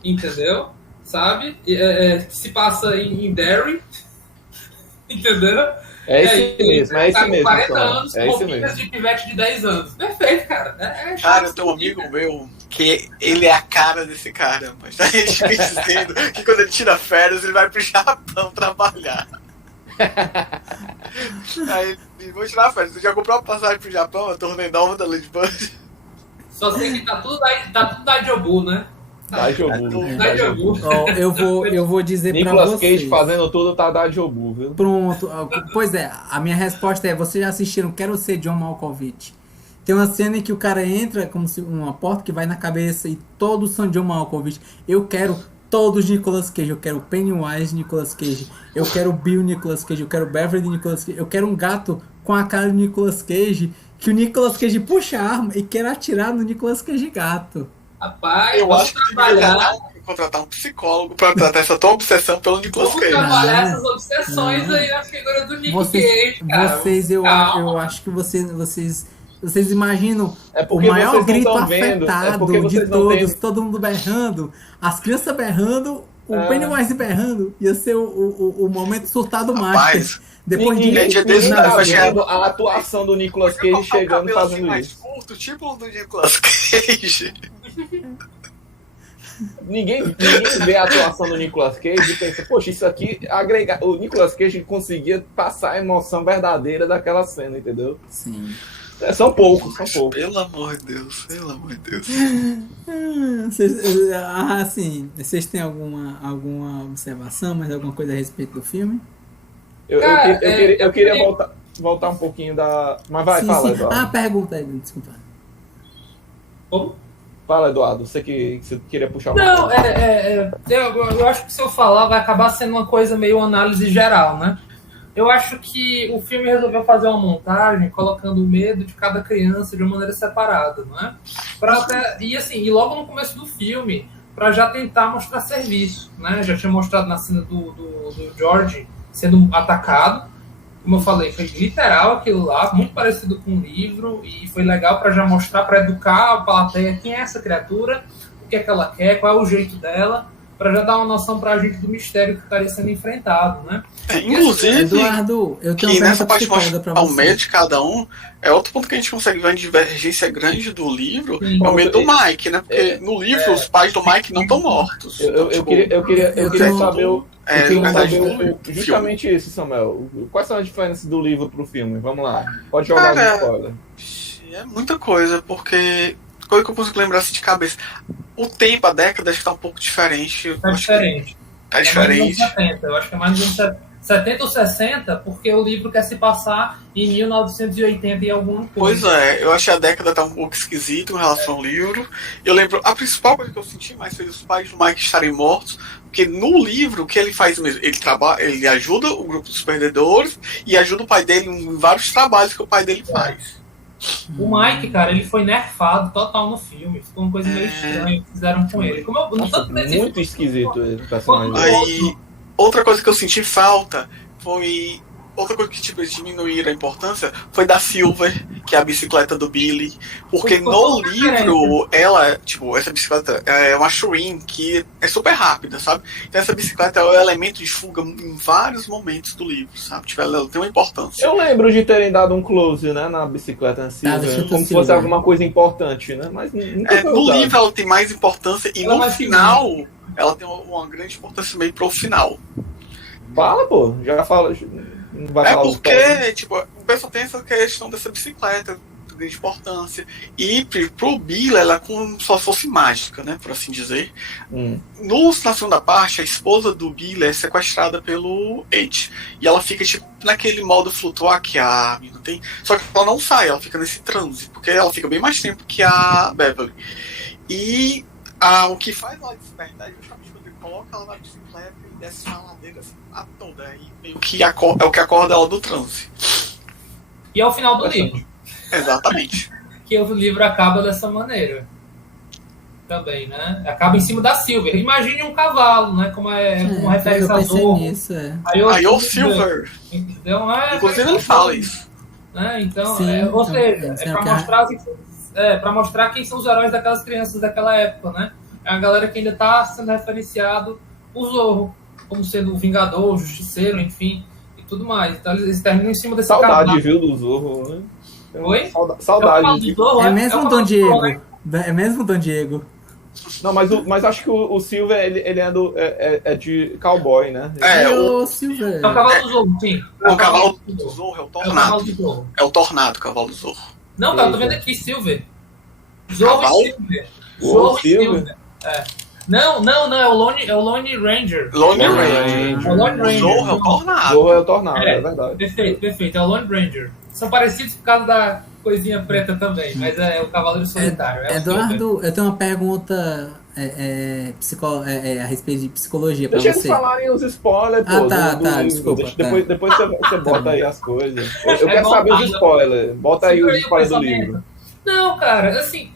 entendeu? Sabe? Que se passa em Derry, entendeu? É esse mesmo, é tá esse com mesmo. 40 Tom. anos, É com esse roupinhas mesmo. de pivete de 10 anos. Perfeito, cara. Cara, Chaves eu tenho um amigo meu que ele é a cara desse cara, mas a gente fica dizendo que quando ele tira férias, ele vai pro Japão trabalhar. Aí ele, vou tirar férias. Você já comprou uma passagem pro Japão? A turnê nova da Lady Bird? Só sei que tá tudo da Jobu, né? Da Jobu. Da Jobu. Ó, eu vou dizer pra Nicolas vocês. Cage fazendo tudo tá da Jobu, viu? Pronto. Pois é, a minha resposta é: vocês já assistiram Quero Ser John Malkovich? Tem uma cena em que o cara entra como se uma porta que vai na cabeça e todos são John Malkovich. Eu quero todos Nicolas Cage. Eu quero Pennywise Nicolas Cage. Eu quero Bill Nicolas Cage. Eu quero Beverly Nicolas Cage. Eu quero um gato com a cara do Nicolas Cage. Que o Nicolas Cage puxa a arma e quer atirar no Nicolas Cage gato. Rapaz, Eu vamos acho que trabalhar. contratar um psicólogo pra tratar essa tua obsessão pelo Nicolas Vamos Cage. trabalhar Não. essas obsessões aí na figura do Nick Vocês, Cage, cara. eu Calma. acho que vocês imaginam É o porque maior vocês não grito tão vendo. É afetado porque de vocês não todos, têm. todo mundo berrando, as crianças berrando, o Pennywise berrando, ia ser o momento surtado Rapaz, master. Depois de ninguém- dia desse Ninguém cara tá vai vendo a atuação do Nicolas Cage Cortar o chegando cabelo assim fazendo mais isso. curto, tipo o do Nicolas Cage. Ninguém vê a atuação do Nicolas Cage e pensa, poxa, isso aqui agrega. O Nicolas Cage conseguia passar a emoção verdadeira daquela cena, entendeu? Sim. São poucos. Pelo amor de Deus, pelo amor de Deus. Vocês têm alguma observação, mais alguma coisa a respeito do filme? Cara, Eu queria voltar um pouquinho da. Mas vai, Sim, fala, sim. Eduardo. Pergunta aí, desculpa. Como? Fala, Eduardo. Você que você queria puxar uma Não, coisa. eu acho que se eu falar vai acabar sendo uma coisa meio análise geral, né? Eu acho que o filme resolveu fazer uma montagem colocando o medo de cada criança de uma maneira separada, não é? E logo no começo do filme, para já tentar mostrar serviço, né? Já tinha mostrado na cena do George sendo atacado. Como eu falei, foi literal aquilo lá, muito parecido com o livro, e foi legal para já mostrar, para educar a plateia quem é essa criatura, o que é que ela quer, qual é o jeito dela, para já dar uma noção pra gente do mistério que estaria sendo enfrentado, né? Inclusive, Eduardo, eu tenho que uma nessa pergunta parte psicóloga pra mostrar o você. medo de cada um, é outro ponto que a gente consegue ver uma divergência grande do livro, Sim. é o medo do Mike, né? Porque no livro os pais do Mike não estão mortos. Eu Tipo, queria tenho- saber o. É, Eu queria na verdade, saber no filme. justamente isso, Samuel. Quais são as diferenças do livro pro filme? Vamos lá. Pode jogar Cara, no spoiler. É muita coisa, porque coisa que eu consigo lembrar assim de cabeça. O tempo, a década, acho que tá um pouco diferente. Tá Acho que diferente. Tá É mais dos anos diferente. 70, eu acho que é mais dos anos 70 ou 60, porque o livro quer se passar em 1980 e alguma Pois coisa. é, eu achei a década tá um pouco esquisita em relação ao livro. Eu lembro, a principal coisa que eu senti mais foi os pais do Mike estarem mortos, porque no livro o que ele faz mesmo, ele ajuda o grupo dos perdedores e ajuda o pai dele em vários trabalhos que o pai dele faz. O Mike, cara, ele foi nerfado total no filme. Ficou uma coisa meio estranha que fizeram com ele. Como eu, Nossa, tanto nesse muito filme, esquisito o personagem. Quando- Aí, outra coisa que eu senti falta foi. Outra coisa que tipo, eles diminuíram a importância foi da Silver. que é a bicicleta do Billy. Porque Foi no super livro, ela, tipo, essa bicicleta é uma Shureen que é super rápida, sabe? Então essa bicicleta é o elemento de fuga em vários momentos do livro, sabe? Tipo, ela tem uma importância. Eu lembro de terem dado um close, né, na bicicleta em si, Tá, né, escrito como se Silver. fosse alguma coisa importante, né? Mas nunca foi No usado. livro ela tem mais importância e Ela no vai final ela tem uma grande importância também pro final. Fala, pô, já fala. Não vai É falar os pés, né? porque, tipo, o pessoal tem essa questão dessa bicicleta de grande importância. E pro Billy, ela é como se fosse mágica, né? Por assim dizer. Na segunda parte, a esposa do Billy é sequestrada pelo Ed. E ela fica, tipo, naquele modo flutuar que a menina tem. Só que ela não sai, ela fica nesse transe. Porque ela fica bem mais tempo que a Beverly. E o que faz ela despertar é justamente quando ele coloca ela na bicicleta e desce uma ladeira assim, a toda. Aí meio que é o que acorda ela do transe. E é o final do livro. Exatamente. Que o livro acaba dessa maneira. Também, né? Acaba em cima da Silver. Imagine um cavalo, né? Como uma referência eu a pensei Zorro. nisso, é. Aí o Silver. Então, Inclusive ele fala isso. Né? Então, Sim, ou seja, então, pra mostrar quem são os heróis daquelas crianças daquela época, né? É a galera que ainda tá sendo referenciado por Zorro, como sendo o Vingador, o Justiceiro, enfim, e tudo mais. Então eles terminam em cima desse Saudade, cavalo. viu, do Zorro, né? Oi? Saudade. Zorro, É mesmo o Dom Diego. Zorro, né? É mesmo Dom Diego. Não, mas acho que o Silver, ele é de cowboy, né? E O o Silver. É o cavalo do Zorro, sim. cavalo do Zorro. Zorro é o É o cavalo Tornado. do Zorro. É o Tornado, o cavalo do Zorro. Não, cara, eu tô vendo aqui, Silver. Zorro Cavalo? e Silver. O Zorro e Silver? Silver. É. Não, é o Lone Ranger. Lone Lone Ranger. É o Lone O Ranger. Zorro é o Tornado. Zorro é o Tornado, É. é verdade. Perfeito, é o Lone Ranger. São parecidos por causa da coisinha preta também, mas é o Cavaleiro Solitário. É o Silver. Eduardo, eu tenho uma pergunta a respeito de psicologia pra Deixa eles você. falarem os spoilers, pô. Tá, livro. desculpa, Depois você bota aí as coisas. Eu quero bom, saber os tá, spoilers. Bota aí Segura os aí o spoilers do pensamento. livro. Não, cara, assim.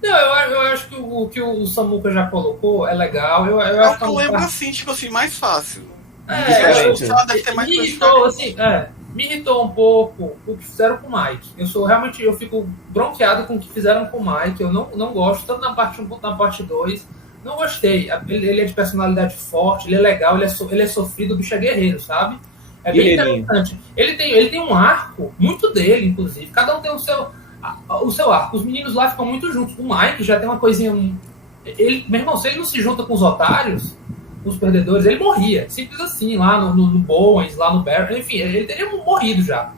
Não, eu acho que o que o Samuca já colocou é legal. Eu É acho o que eu lembro assim, tipo assim, mais fácil. Diferente. Deve ter mais me coisa irritou, diferente. assim, me irritou um pouco o que fizeram com o Mike. Eu fico bronqueado com o que fizeram com o Mike. Eu não gosto, tanto na parte 1 quanto na parte 2. Não gostei. Ele é de personalidade forte, ele é legal, ele é sofrido, o bicho é guerreiro, sabe? É bem Guerreirinho. interessante. Ele tem um arco, muito dele, inclusive. Cada um tem o seu arco. Os meninos lá ficam muito juntos. O Mike já tem uma coisinha. Meu irmão, se ele não se junta com os otários, com os perdedores, ele morria. Simples assim, lá no Bowens, lá no Barry. Enfim, ele teria morrido já.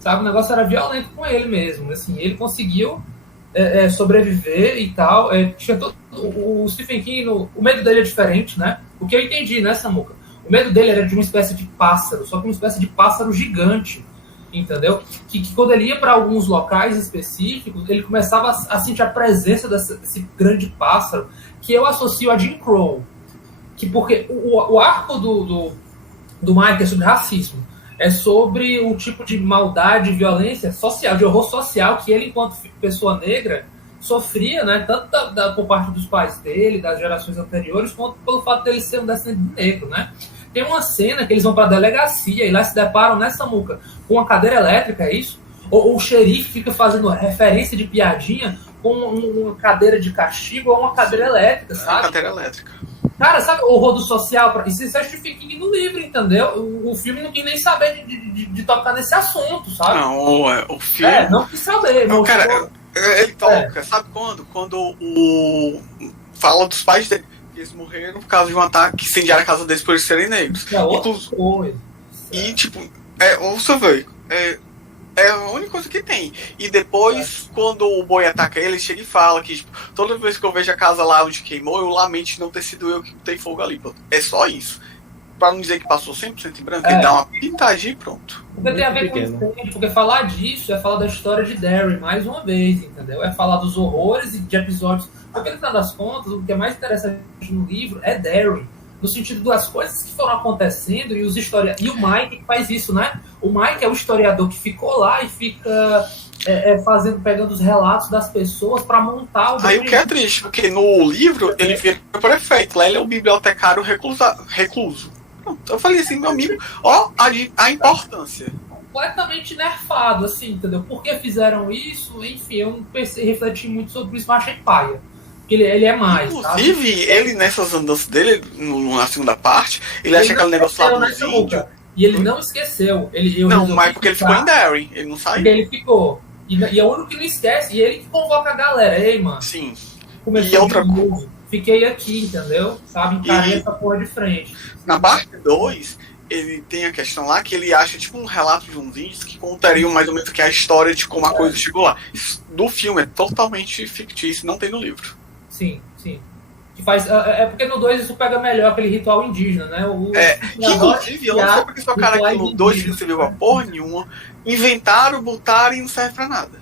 Sabe? O negócio era violento com ele mesmo. Assim, ele conseguiu sobreviver e tal. Tinha todo, o Stephen King, o medo dele é diferente, né? O que eu entendi, né, Samuca? O medo dele era de uma espécie de pássaro, só que uma espécie de pássaro gigante, entendeu? Que quando ele ia para alguns locais específicos, ele começava a sentir a presença desse grande pássaro, que eu associo a Jim Crow. Porque o arco do Mike é sobre racismo, é sobre o tipo de maldade, violência social, de horror social que ele, enquanto pessoa negra, sofria, né, tanto por parte dos pais dele, das gerações anteriores, quanto pelo fato dele ser um descendente negro, né? Tem uma cena que eles vão para a delegacia e lá se deparam, né, Samuca, com uma cadeira elétrica, é isso? Ou o xerife fica fazendo referência de piadinha com uma cadeira de castigo ou uma cadeira elétrica, sabe? Cadeira elétrica. Cara, sabe o rodo social? Isso é Stephen King no livro, entendeu? O filme não quis nem saber de tocar nesse assunto, sabe? Não, o filme. Não quis saber. Não, cara, ele toca, sabe quando? Quando fala dos pais dele. Eles morreram por causa de um ataque incendiar a casa deles por eles serem negros. É outra coisa. E, tipo, você vê, é a única coisa que tem. E depois, quando o boi ataca ele chega e fala que, tipo, toda vez que eu vejo a casa lá onde queimou, eu lamento não ter sido eu que botei fogo ali. É só isso. Pra não dizer que passou 100% em branco, ele dá uma pintadinha e pronto. Porque tem a ver com isso, porque falar disso é falar da história de Derry, mais uma vez, entendeu? É falar dos horrores e de episódios. Porque, no final das contas, o que é mais interessante no livro é Derry. No sentido das coisas que foram acontecendo e e o Mike que faz isso, né? O Mike é o historiador que ficou lá e fica pegando os relatos das pessoas para montar o... Aí o que é triste, porque no livro ele vira prefeito, lá ele é o bibliotecário recluso. Pronto, eu falei assim, meu amigo, ó a importância. completamente nerfado, assim, entendeu? Por que fizeram isso? Enfim, eu não pensei, refleti muito sobre isso, mas achei paia. Porque ele é mais, inclusive, sabe? ele nessas andanças dele, na segunda parte, ele acha aquele negócio lá dos índios. E ele não esqueceu. Não, mas porque ele ficou em Derry, ele não saiu. Porque ele ficou. E é o único que não esquece, e ele que convoca a galera. Ei, mano. Sim. Começou E outra coisa. Fiquei aqui, entendeu? Sabe? Encarei essa porra de frente. Na parte 2, ele tem a questão lá que ele acha tipo um relato de uns índios que contariam mais ou menos que a história de como a coisa chegou lá. Isso, do filme é totalmente fictício, não tem no livro. Sim, sim. Que faz, é porque no 2 isso pega melhor aquele ritual indígena, né? Que inclusive, eu não sei porque o cara aqui no 2 que não serviu a porra nenhuma, inventaram, botaram e não serve pra nada.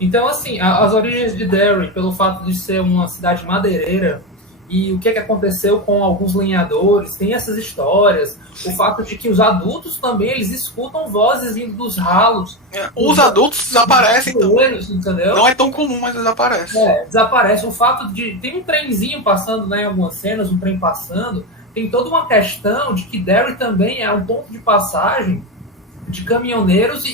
Então, assim, as origens de Derry, pelo fato de ser uma cidade madeireira, e o que aconteceu com alguns lenhadores, tem essas histórias, o fato de que os adultos também, eles escutam vozes vindo dos ralos. Os adultos desaparecem também. Entendeu? Não é tão comum, mas desaparecem. Desaparece. O fato de... Tem um trenzinho passando, né, em algumas cenas, um trem passando, tem toda uma questão de que Derry também é um ponto de passagem de caminhoneiros e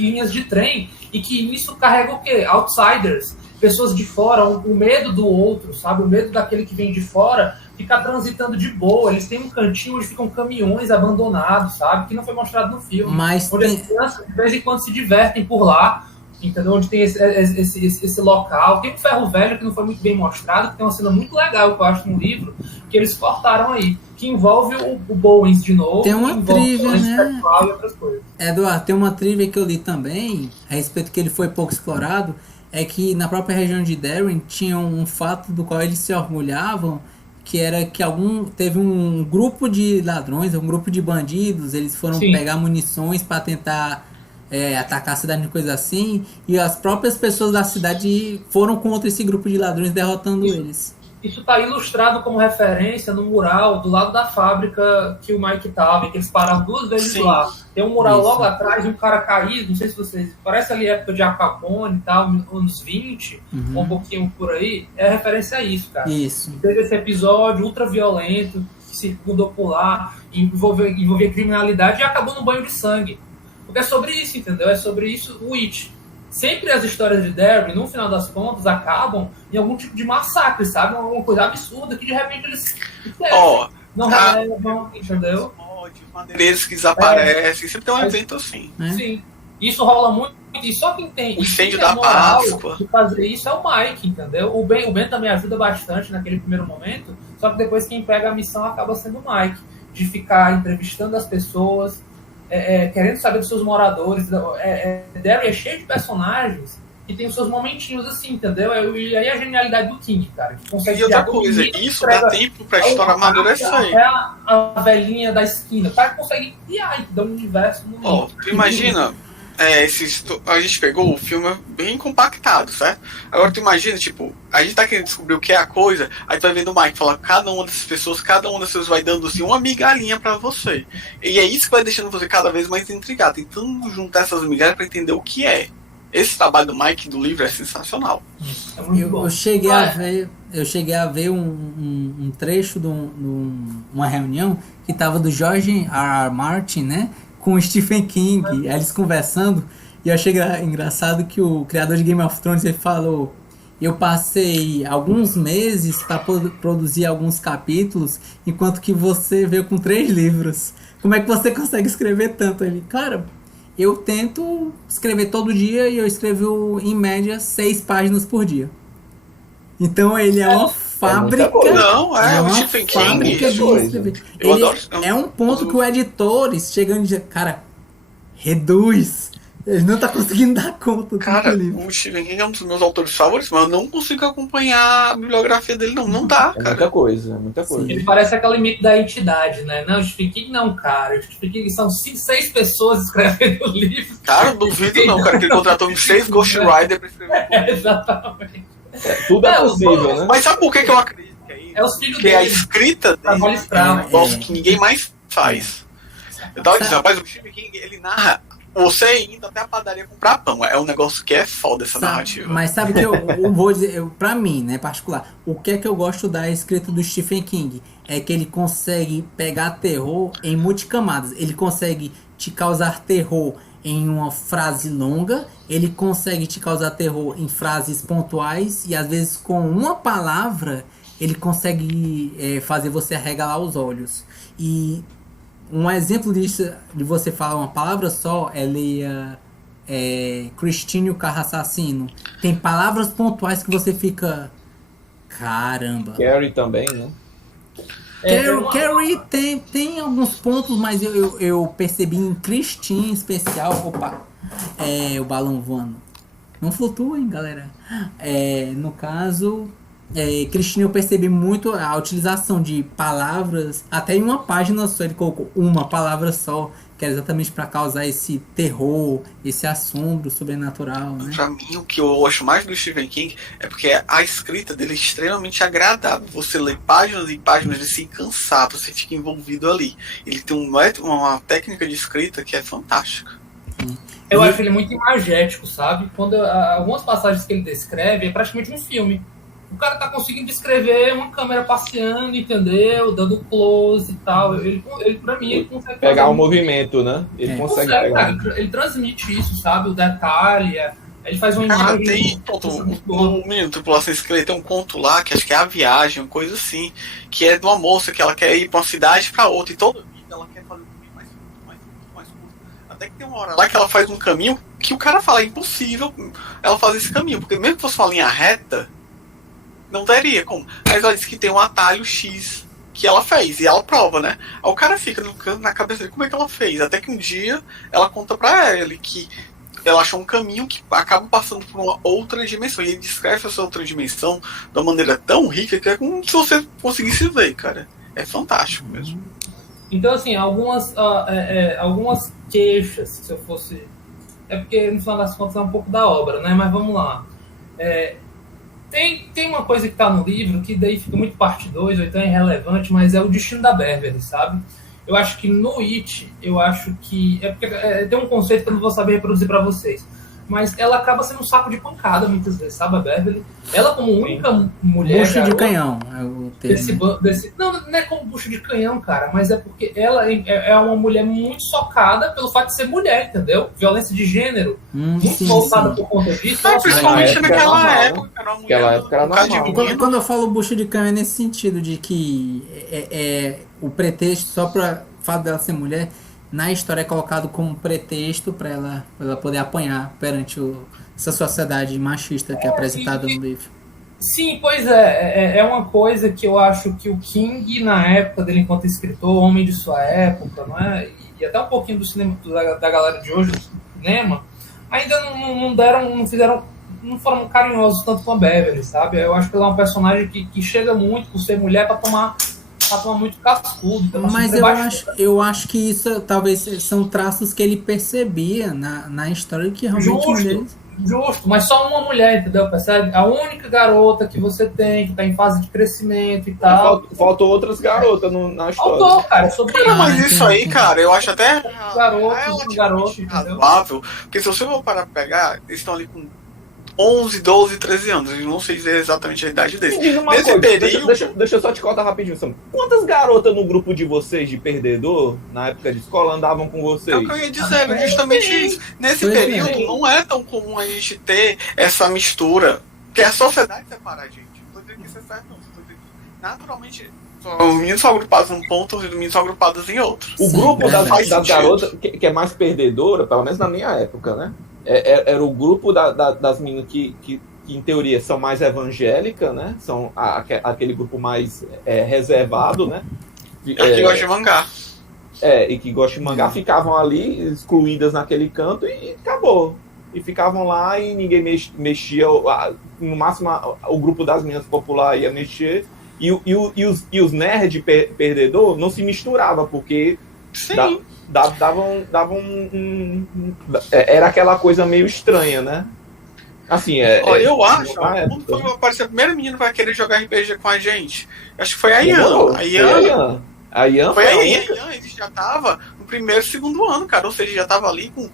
linhas de trem, e que isso carrega o quê? Outsiders, pessoas de fora, o medo do outro, sabe? O medo daquele que vem de fora ficar transitando de boa. Eles têm um cantinho onde ficam caminhões abandonados, sabe? Que não foi mostrado no filme. Mas onde as crianças, de vez em quando, se divertem por lá, entendeu? Onde tem esse local. Tem um ferro velho que não foi muito bem mostrado, que tem uma cena muito legal que eu acho no livro, que eles cortaram aí, que envolve o Bowens de novo. Tem uma trivia, né? E outras coisas. Eduardo, tem uma trivia que eu li também, a respeito que ele foi pouco explorado, é que na própria região de Derry tinha um fato do qual eles se orgulhavam, que era que teve um grupo de ladrões, um grupo de bandidos, eles foram pegar munições para tentar atacar a cidade e coisa assim, e as próprias pessoas da cidade foram contra esse grupo de ladrões, derrotando eles. Isso está ilustrado como referência no mural do lado da fábrica que o Mike estava, que eles pararam 2 vezes lá. Tem um mural logo atrás de um cara caído, não sei se vocês... Parece ali a época de Al Capone e tal, anos 20, ou um pouquinho por aí. É referência a isso, cara. Isso. Teve esse episódio ultra violento, que se mudou por lá, envolvia criminalidade e acabou no banho de sangue. Porque é sobre isso, entendeu? É sobre isso o It. Sempre as histórias de Derry, no final das contas, acabam em algum tipo de massacre, sabe? Uma coisa absurda que de repente eles não relevam, entendeu? Madeireiros que desaparecem, sempre tem um evento assim. Sim. Isso rola muito. E só quem tem o incêndio da Páscoa de fazer isso é o Mike, entendeu? O Ben também ajuda bastante naquele primeiro momento, só que depois quem pega a missão acaba sendo o Mike, de ficar entrevistando as pessoas, querendo saber dos seus moradores. Derry é cheio de personagens que tem os seus momentinhos assim, entendeu? E aí a genialidade do King, cara, que consegue... E outra coisa, isso dá tempo pra história amadurecer. Até a velhinha da esquina, o cara consegue criar e dar um universo no tu imagina, a gente pegou o filme bem compactado, certo? Agora tu imagina, tipo, a gente tá querendo descobrir o que é a coisa, aí tu vai vendo o Mike falar, cada uma dessas pessoas, cada uma dessas vai dando assim uma migalhinha pra você. E é isso que vai deixando você cada vez mais intrigado, tentando juntar essas migalhas pra entender o que é. Esse trabalho do Mike do livro é sensacional. Eu cheguei a ver um trecho de uma reunião que tava do George R. R. Martin, né, com o Stephen King, eles conversando, e eu achei engraçado que o criador de Game of Thrones, ele falou: eu passei alguns meses para produzir alguns capítulos, enquanto que você veio com 3 livros. Como é que você consegue escrever tanto? Ele, cara, eu tento escrever todo dia e eu escrevo, em média, 6 páginas por dia. Então ele é uma fábrica... o Stephen King. Eu adoro. É um ponto que o editor, chegando e diz, cara, reduz. Ele não tá conseguindo dar conta. Cara, o Stephen King é um dos meus autores favoritos, mas eu não consigo acompanhar a bibliografia dele, não. Não dá, cara. Muita coisa. Sim. Ele parece aquele mito da entidade, né? Não, o Stephen King não, cara. O Stephen King são 5, 6 pessoas escrevendo o livro. Cara, não duvido não, cara, que ele contratou uns 6 Ghostwriters pra escrever. Exatamente. Tudo é possível, né? Mas sabe por que eu acredito que é isso? É os filhos dele. Porque a escrita dele é que ninguém mais faz. Eu tava dizendo, rapaz, o Stephen King, ele narra você indo até a padaria comprar pão. É um negócio que é foda essa narrativa. Mas sabe que eu vou dizer, pra mim, né, particular, o que é que eu gosto da escrita do Stephen King? É que ele consegue pegar terror em multicamadas. Ele consegue te causar terror em uma frase longa, ele consegue te causar terror em frases pontuais e às vezes com uma palavra ele consegue fazer você arregalar os olhos. E um exemplo disso, de você falar uma palavra só, leia Christine o Carro Assassino. Tem palavras pontuais que você fica... Caramba. Carrie também, né? Carrie tem alguns pontos, mas eu percebi em Christine em especial. Opa, o balão voando. Não flutua, hein, galera? No caso, Christine, eu percebi muito a utilização de palavras. Até em uma página só ele colocou uma palavra só, que era exatamente para causar esse terror, esse assombro sobrenatural, né? Pra mim, o que eu acho mais do Stephen King é porque a escrita dele é extremamente agradável. Você lê páginas e páginas de se cansar, você fica envolvido ali. Ele tem uma técnica de escrita que é fantástica. Eu acho ele muito imagético, sabe? Algumas passagens que ele descreve é praticamente um filme. O cara tá conseguindo descrever uma câmera passeando, entendeu? Dando close e tal. Ele pra mim, ele consegue pegar o movimento, né? Ele consegue pegar. Cara, ele transmite isso, sabe? O detalhe. Ele faz uma imagem. Tem um menino Tripulação Esqueleto, tem um conto lá, que acho que é A Viagem, uma coisa assim, que é de uma moça que ela quer ir pra uma cidade pra outra, e toda vida ela quer fazer um caminho mais curto. Até que tem uma hora lá que ela faz um caminho que o cara fala, é impossível ela fazer esse caminho, porque mesmo que fosse uma linha reta, não daria como. Mas ela disse que tem um atalho X que ela fez, e ela prova, né? Aí o cara fica na cabeça dele, como é que ela fez? Até que um dia ela conta pra ele que ela achou um caminho que acaba passando por uma outra dimensão. E ele descreve essa outra dimensão de uma maneira tão rica que é como se você conseguisse ver, cara. É fantástico mesmo. Então, assim, algumas queixas, se eu fosse... É porque, no final das contas, é um pouco da obra, né? Mas vamos lá. Tem uma coisa que tá no livro que daí fica muito parte 2, ou então é irrelevante, mas é o destino da Beverly, sabe? Eu acho que no It, tem um conceito que eu não vou saber reproduzir pra vocês, mas ela acaba sendo um saco de pancada muitas vezes, sabe, a Beverly? Ela como única mulher... Bucho de canhão é o termo. Não é como bucho de canhão, cara, mas é porque ela é uma mulher muito socada pelo fato de ser mulher, entendeu? Violência de gênero, muito voltada por conta disso. Principalmente naquela época, era uma mulher... era normal. Quando eu falo bucho de canhão é nesse sentido, de que o pretexto, só para o fato dela ser mulher, na história é colocado como pretexto para ela poder apanhar perante essa sociedade machista que é apresentada no livro. Sim, pois é uma coisa que eu acho que o King, na época dele enquanto escritor, homem de sua época, não é? E até um pouquinho do cinema da galera de hoje, do cinema, ainda não foram carinhosos tanto com a Beverly, sabe? Eu acho que ela é uma personagem que chega muito por ser mulher para tomar muito cascudo. Então, mas eu acho que isso talvez são traços que ele percebia na história que realmente mulheres... Justo, mas só uma mulher, entendeu? Percebe? A única garota que você tem, que tá em fase de crescimento e tal. Faltou outras garotas na história. Faltou, cara. Mas isso aí, cara, eu acho até garoto, razoável, porque se você for parar pra pegar, eles estão ali com 11, 12, 13 anos. Eu não sei dizer exatamente a idade deles. Nesse período... Deixa eu só te cortar rapidinho, Sam. Quantas garotas no grupo de vocês de perdedor, na época de escola, andavam com vocês? É o que eu ia dizer, justamente isso. Nesse período, não é tão comum a gente ter essa mistura, que a sociedade separa a gente. Não estou dizendo que isso é certo, não. Estou dizendo que, naturalmente, os meninos são agrupados num ponto, os meninos são agrupados em outro. O grupo das garotas, que é mais perdedora, pelo menos na minha época, né? Era o grupo das meninas que em teoria são mais evangélicas, né? São aquele grupo mais reservado, né? Que gosta de mangá. E que gosta de mangá, ficavam ali excluídas naquele canto e acabou. E ficavam lá e ninguém mexia. No máximo o grupo das meninas popular ia mexer. E os nerds perdedor não se misturava, porque... Sim. Era aquela coisa meio estranha, né? Assim, eu acho, quando foi aparecer a primeira menina que vai querer jogar RPG com a gente, acho que foi a Ian. A Ian foi a Ian, ele já tava no primeiro, segundo ano, cara. Ou seja, já tava ali com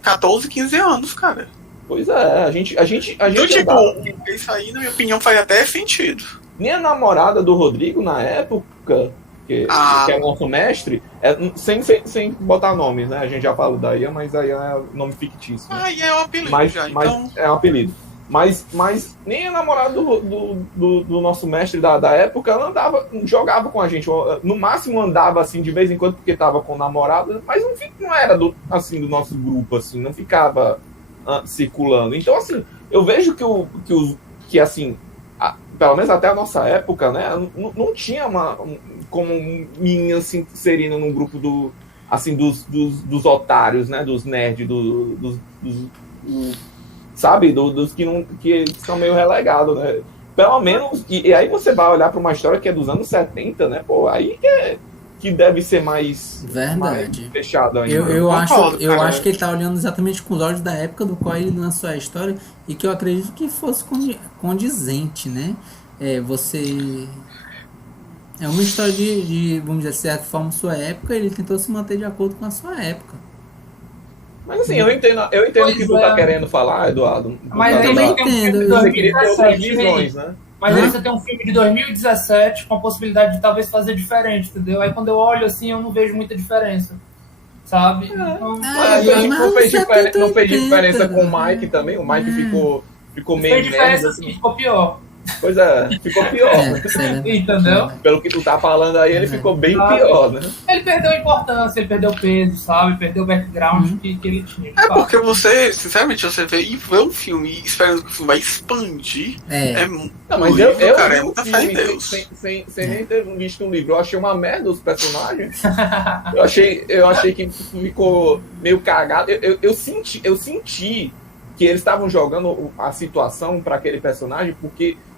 14, 15 anos, cara. Pois é, a gente então, tipo, isso aí, na minha opinião, faz até sentido. Minha namorada do Rodrigo, na época, que é o nosso mestre, sem botar nomes, né? A gente já falou da Ian, mas a Ian é nome fictício. Né? E é um apelido mas então... é um apelido. Mas nem a namorada do nosso mestre da época, ela jogava com a gente. No máximo andava assim de vez em quando, porque tava com namorada, mas não era do nosso grupo, assim, não ficava circulando. Então, assim, eu vejo que assim, pelo menos até a nossa época, né, não tinha como menina se inserindo num grupo dos otários, né, dos nerds, sabe, dos que são meio relegados, né? Pelo menos, e aí você vai olhar para uma história que é dos anos 70, né? Pô, aí que deve ser mais, verdade, mais fechado ainda. Eu acho que ele tá olhando exatamente com os olhos da época do qual ele lançou a história e que eu acredito que fosse condizente, né? Você... É uma história de, vamos dizer, de certa forma, sua época, ele tentou se manter de acordo com a sua época. Mas assim, eu entendo o que tu tá querendo falar, Eduardo. Mas eu também entendo. Você queria ter outras visões, né? Mas aí você tem um filme de 2017 com a possibilidade de talvez fazer diferente, entendeu? Aí quando eu olho assim, eu não vejo muita diferença, sabe? Então, não fez diferença com o Mike também? O Mike ficou meio fez diferença assim, ficou pior. Pois é, ficou pior. Entendeu? Pelo que tu tá falando aí, ele ficou bem pior, né? Ele perdeu a importância, ele perdeu o peso, sabe? Perdeu o background que ele tinha. Porque você, sinceramente, você vê um filme esperando que o filme vai expandir. Não, mas eu cara, é muita fé em Deus. Sem nem ter visto um livro. Eu achei uma merda os personagens. eu achei que ficou meio cagado. Eu senti que eles estavam jogando a situação para aquele personagem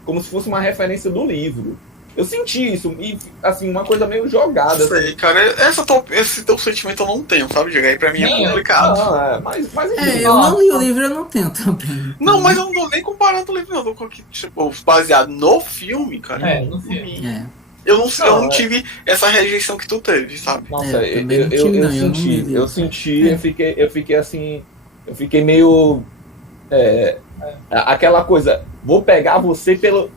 como se fosse uma referência do livro. Eu senti isso, e assim, uma coisa meio jogada. Sei, assim. Cara, esse teu sentimento eu não tenho, sabe, Diego? Aí pra mim é complicado. Mas eu não li o livro, eu não tenho também. Não, mas eu não tô nem comparando o livro, não. Eu tô com tipo, baseado no filme, cara. No filme. Eu não tive essa rejeição que tu teve, sabe? Nossa, eu senti, eu fiquei assim, eu fiquei meio... aquela coisa, vou pegar você pelo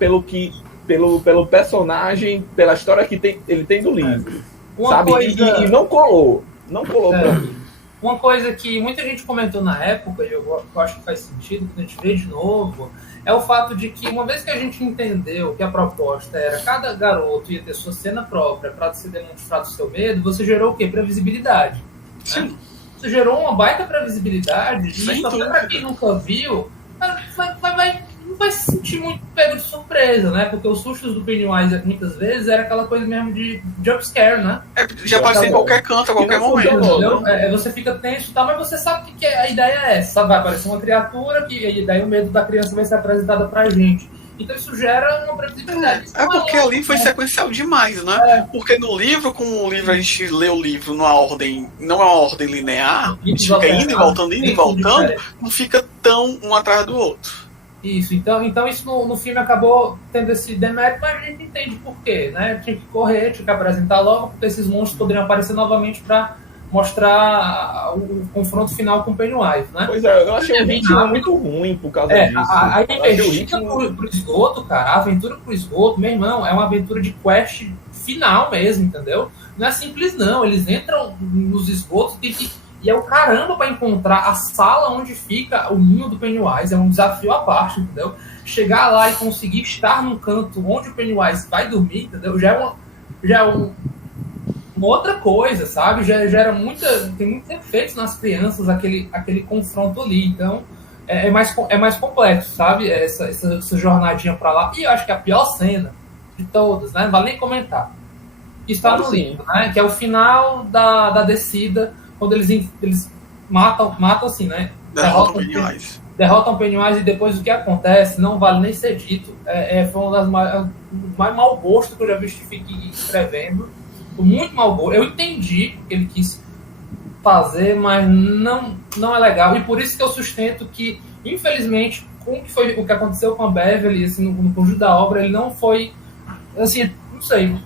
personagem, pela história que ele tem do livro, sabe? E não colou pra mim. Uma coisa que muita gente comentou na época, e eu acho que faz sentido quando a gente vê de novo, é o fato de que uma vez que a gente entendeu que a proposta era cada garoto ia ter sua cena própria para se demonstrar o seu medo, você gerou o quê? Previsibilidade. Sim. Né? Você gerou uma baita previsibilidade, e isso até pra quem nunca viu, não vai se sentir muito pego de surpresa, né? Porque os sustos do Pennywise muitas vezes era aquela coisa mesmo de jumpscare, né? Já aparece em qualquer canto, a qualquer momento. Você fica tenso e tal, mas você sabe que a ideia é essa, sabe? Vai aparecer uma criatura e daí o medo da criança vai ser apresentado pra gente. Então isso gera uma previsibilidade. Porque ali foi sequencial demais, né? Porque no livro, como o livro a gente lê o livro numa ordem, não é uma ordem linear, a gente fica indo e voltando, não fica tão um atrás do outro. Isso, então isso no filme acabou tendo esse demérito, mas a gente entende por quê, né? Tinha que correr, tinha que apresentar logo, porque esses monstros poderiam aparecer novamente para mostrar o confronto final com o Pennywise, né? Pois é, eu achei o ritmo muito ruim por causa disso. A investida pro esgoto, cara, a aventura pro esgoto, meu irmão, é uma aventura de quest final mesmo, entendeu? Não é simples não, eles entram nos esgotos e é o caramba para encontrar a sala onde fica o ninho do Pennywise, é um desafio à parte, entendeu? Chegar lá e conseguir estar num canto onde o Pennywise vai dormir, entendeu? Já é uma outra coisa, sabe? Gera tem muitos efeitos nas crianças aquele confronto ali, então é mais complexo, sabe? Essa jornadinha para lá. E eu acho que a pior cena de todas, né? Não vale nem comentar. Está no livro, né? Que é o final da descida, quando eles matam assim, né? Derrotam o Pennywise e depois o que acontece não vale nem ser dito. Foi uma das mais mau gosto que eu já vi escrevendo. Muito mau gosto. Eu entendi o que ele quis fazer, mas não é legal. E por isso que eu sustento que, infelizmente, o que aconteceu com a Beverly, assim, no conjunto da obra, ele não foi, assim, não sei,